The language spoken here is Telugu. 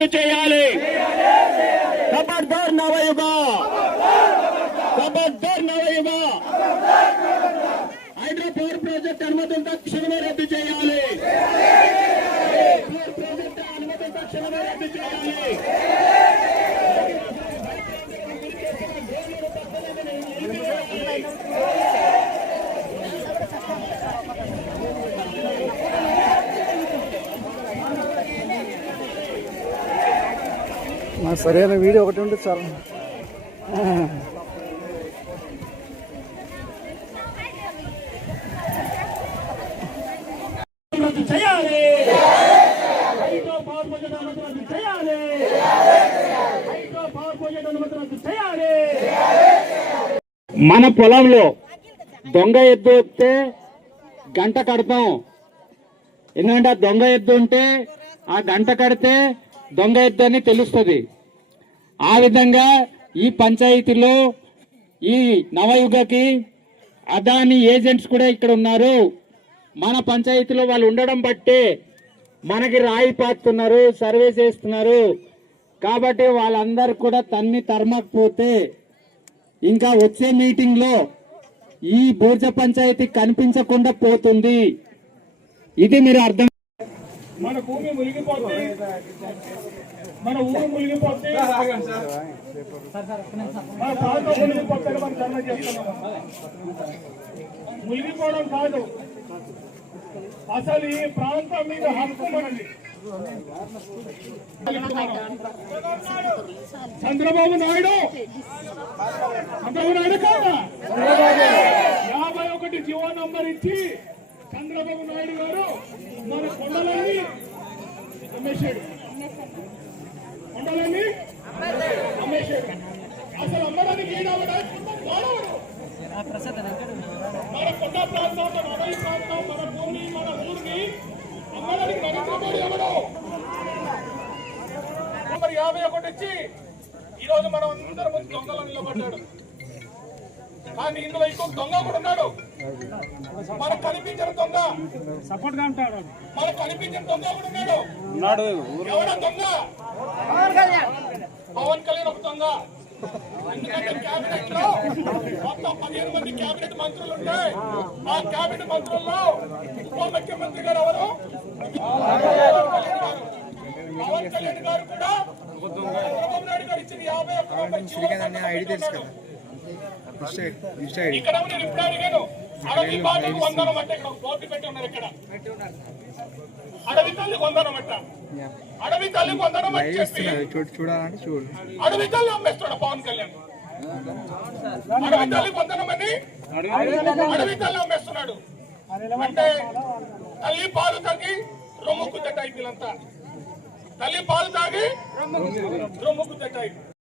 చేయాలి ఖబర్దార్ నవయుగ ఖబర్దార్ నవయుగ హైడ్రో పవర్ ప్రాజెక్ట్ అనుమతులు తక్షణమే రద్దు చేయాలి మా సరైన వీడియో ఒకటి ఉంటే చాలు. చేయాలి పవర్ చేయాలి పవర్ చేయాలి మన పొలంలో దొంగ ఎద్దు వస్తే గంట కడతాం. ఎందుకంటే ఆ దొంగ ఎద్దు ఉంటే ఆ గంట కడితే దొంగ ఎద్దు అని తెలుస్తుంది. ఆ విధంగా ఈ పంచాయతీలో ఈ నవయుగకి అదాని ఏజెంట్స్ కూడా ఇక్కడ ఉన్నారు. మన పంచాయతీలో వాళ్ళు ఉండడం బట్టే మనకి రాయి పాతున్నారు సర్వే చేస్తున్నారు. కాబట్టి వాళ్ళందరూ కూడా తన్ని తరమకపోతే ఇంకా వచ్చే మీటింగ్లో ఈ బూర్జ పంచాయతీ కనిపించకుండా పోతుంది. ఇది మీరు అర్థం మన భూమి మునిగిపోతే మన ఊరు మునిగిపోతే మన ప్రాంతం మునిగిపోతే మనం ధర్నా చేస్తున్నాం మునిగిపోవడం కాదు. అసలు ఈ ప్రాంతం మీద హక్కు మనది. చంద్రబాబు నాయుడు చంద్రబాబు నాయుడు కాదా? యాభై ఒకటి జీవో నంబర్ ఇచ్చి చంద్రబాబు నాయుడు గారు మన కొండలని అమ్మేశాడు. కొండలని అమ్మేశాడు. అసలు అమ్మడానికి ఏడవడానికి మన కొండ ప్రాంతం మన అడవి ప్రాంతం మన భూమి మన ఊరిని అమ్మడానికి నరేంద్ర మోడీ ఎవడు? నంబర్ యాభై ఒకటి ఇచ్చి ఈరోజు మనం అందరం ముందు దొంగలు నిలబడ్డాడు. కానీ ఇందులో ఇంకొక దొంగ కూడా ఉన్నాడు. కనిపించిన దొంగ సపోర్ట్గా ఉంటాడు మనకు కనిపించిన దొంగ కూడా ఉన్నాడు? ఎవడ దొంగ? పవన్ కళ్యాణ్. ఒక దొంగ. ఎందుకంటే కేబినెట్లో మొత్తం పదిహేను మంది కేబినెట్ మంత్రులు ఉంటాయి. ఆ కేబినెట్ మంత్రుల్లో ఉప ముఖ్యమంత్రి గారు ఎవరు? పవన్ కళ్యాణ్ గారు కూడా చంద్రబాబు నాయుడు గారు ఇచ్చిన యాభై ఒక్క రూపాయలు జీవో ఇక్కడ నేను ఇప్పుడు అడిగాను. అడవి బాటకు వందనం అంటే ఇక్కడ బోర్డు పెట్టి ఉన్నారు ఇక్కడ. అడవి తల్లి వందనం అంట. అడవి తల్లి వందనం అని చెప్పి. చూడు చూడాలంటే చూడు. అడవి తల్లి అమ్మేస్తున్నాడు పవన్ కళ్యాణ్. అడవి తల్లి వందనం అని అడవి తల్లి అమ్మేస్తున్నాడు. అంటే తల్లి పాలు తాగి రొమ్ముకు టైప్ వీళ్ళంతా. తల్లి పాలు తాగి రొమ్ముకు టైప్.